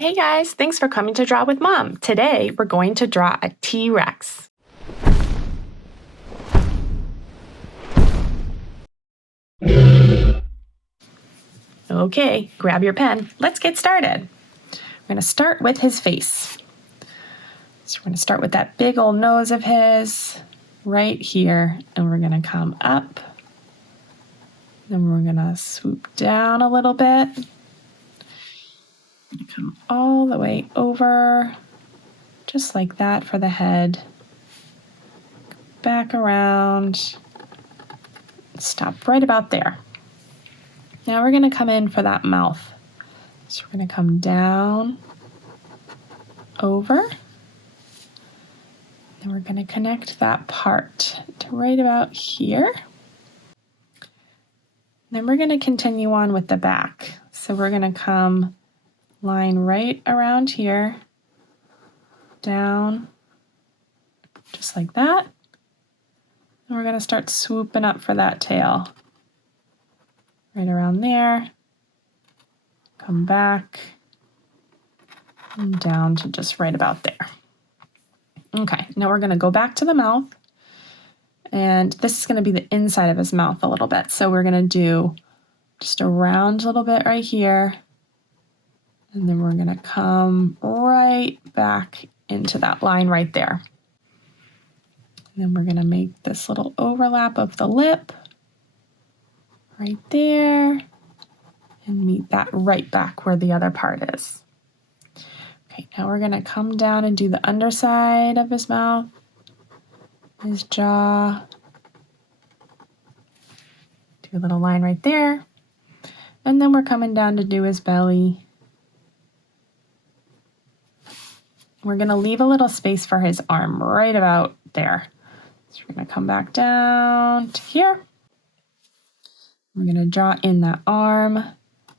Hey guys, thanks for coming to Draw with Mom. Today we're going to draw a T-Rex. Okay, grab your pen. Let's get started. We're going to start with his face. So we're going to start with that big old nose of his right here, and we're going to come up. Then we're going to swoop down a little bit. Come all the way over, just like that for the head. Back around. Stop right about there. Now we're going to come in for that mouth. So we're going to come down, over, and we're going to connect that part to right about here. Then we're going to continue on with the back. So we're going to come line right around here, down, just like that. And we're going to start swooping up for that tail. Right around there, come back, and down to just right about there. Okay, now we're going to go back to the mouth, and this is going to be the inside of his mouth a little bit. So we're going to do just a round little bit right here, and then we're going to come right back into that line right there. And then we're going to make this little overlap of the lip right there, and meet that right back where the other part is. Okay, now we're going to come down and do the underside of his mouth, his jaw. Do a little line right there. And then we're coming down to do his belly. We're going to leave a little space for his arm right about there. So we're going to come back down to here. We're going to draw in that arm.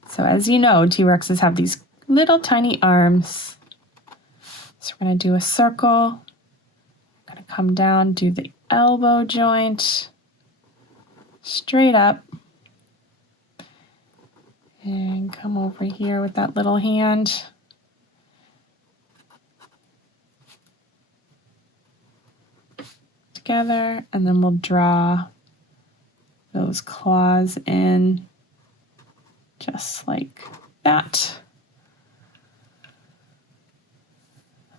So as you know, T-Rexes have these little tiny arms. So we're going to do a circle. We're going to come down, do the elbow joint, straight up, and come over here with that little hand. Together, and then we'll draw those claws in just like that.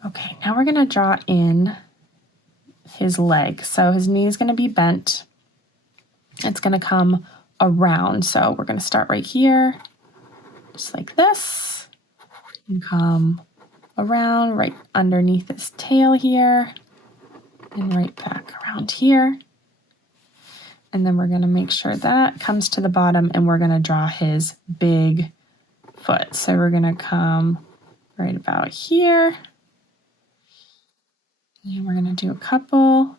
Okay, now we're going to draw in his leg. So his knee is going to be bent. It's going to come around. So we're going to start right here, just like this, and come around right underneath his tail here, and right back around here. And then we're going to make sure that comes to the bottom, and we're going to draw his big foot. So we're going to come right about here. And we're going to do a couple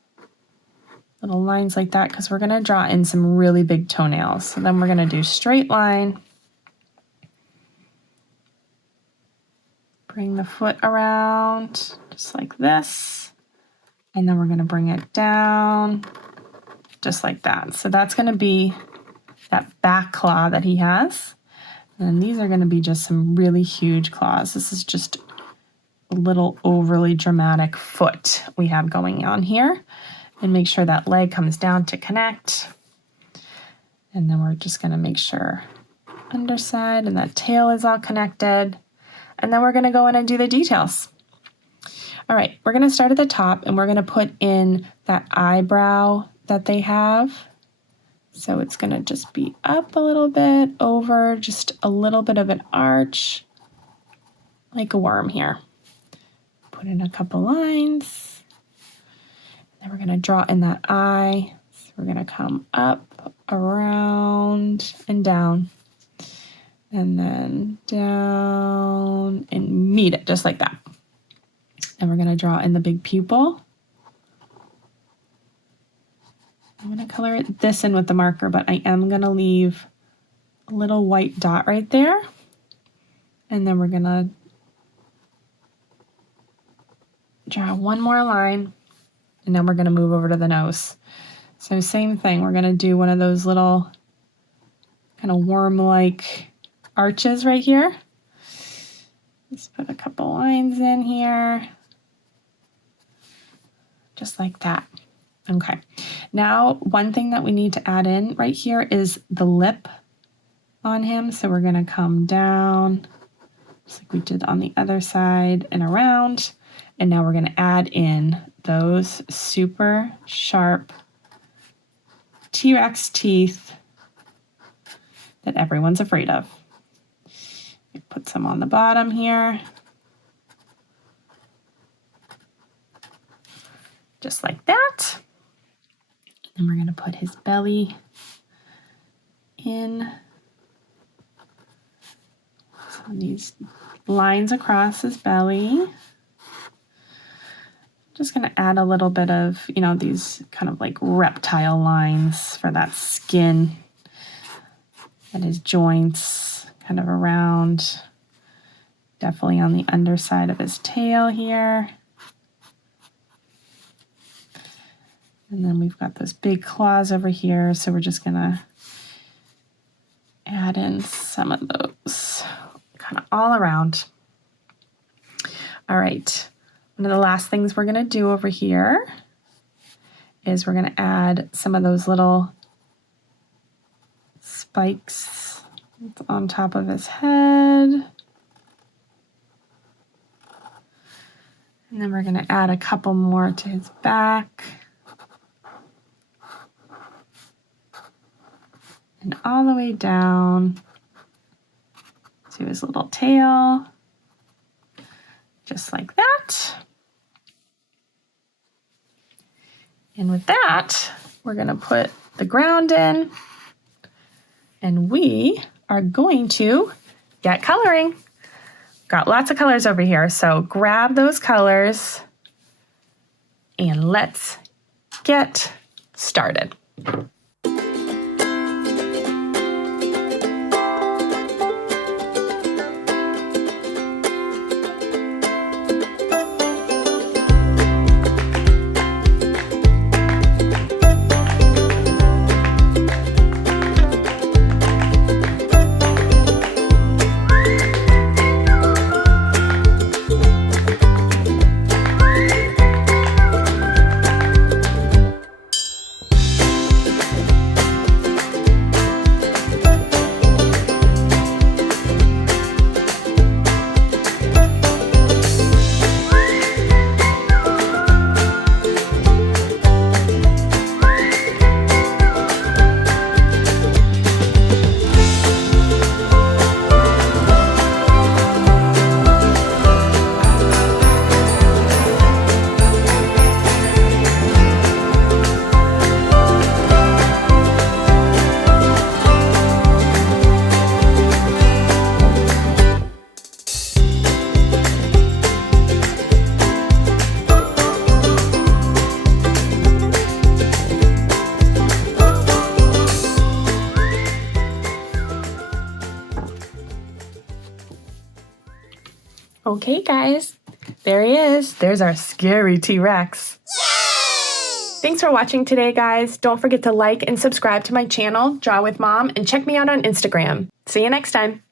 little lines like that because we're going to draw in some really big toenails. So then we're going to do straight line. Bring the foot around just like this. And then we're going to bring it down just like that. So that's going to be that back claw that he has. And these are going to be just some really huge claws. This is just a little overly dramatic foot we have going on here. And make sure that leg comes down to connect. And then we're just going to make sure underside and that tail is all connected. And then we're going to go in and do the details. All right, we're going to start at the top, and we're going to put in that eyebrow that they have. So it's going to just be up a little bit, over, just a little bit of an arch, like a worm here. Put in a couple lines. Then we're going to draw in that eye. So we're going to come up, around, and down. And then down and meet it, just like that. And we're going to draw in the big pupil. I'm going to color this in with the marker, but I am going to leave a little white dot right there. And then we're going to draw one more line, and then we're going to move over to the nose. So same thing, we're going to do one of those little kind of worm-like arches right here. Just put a couple lines in here. Just like that. Okay. Now, one thing that we need to add in right here is the lip on him. So we're going to come down, just like we did on the other side and around. And now we're going to add in those super sharp T-Rex teeth that everyone's afraid of. Put some on the bottom here. Just like that. And we're going to put his belly in. So these lines across his belly. Just going to add a little bit of, you know, these kind of like reptile lines for that skin and his joints kind of around, definitely on the underside of his tail here. And then we've got those big claws over here, so we're just going to add in some of those kind of all around. All right. One of the last things we're going to do over here is we're going to add some of those little spikes on top of his head. And then we're going to add a couple more to his back. And all the way down to his little tail. Just like that. And with that, we're going to put the ground in, and we are going to get coloring. Got lots of colors over here, so grab those colors and let's get started. Okay, guys, there he is. There's our scary T-Rex. Thanks for watching today, guys. Don't forget to like and subscribe to my channel, Draw with Mom, and check me out on Instagram. See you next time.